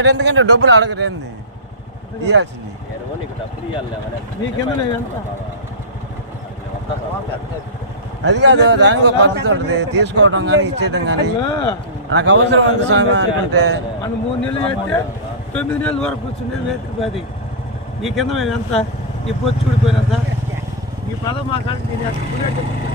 Rate ఎందుకంటే డబ్బులు అడగరేంది ఇవ్వాల్సింది అది కాదు, దానికి ఒక పద్ధతి ఉంటుంది, తీసుకోవడం కానీ ఇచ్చేయడం కానీ. నాకు అవసరం ఉంది స్వామి అనుకుంటే మనం 3 నెలలు అయితే 9 నెలల వరకు కూర్చుండేది వేత్రి నీ కింద మేము ఎంత నీ పొచ్చు చూడిపోయినంత నీ పదం మా కాడ నేను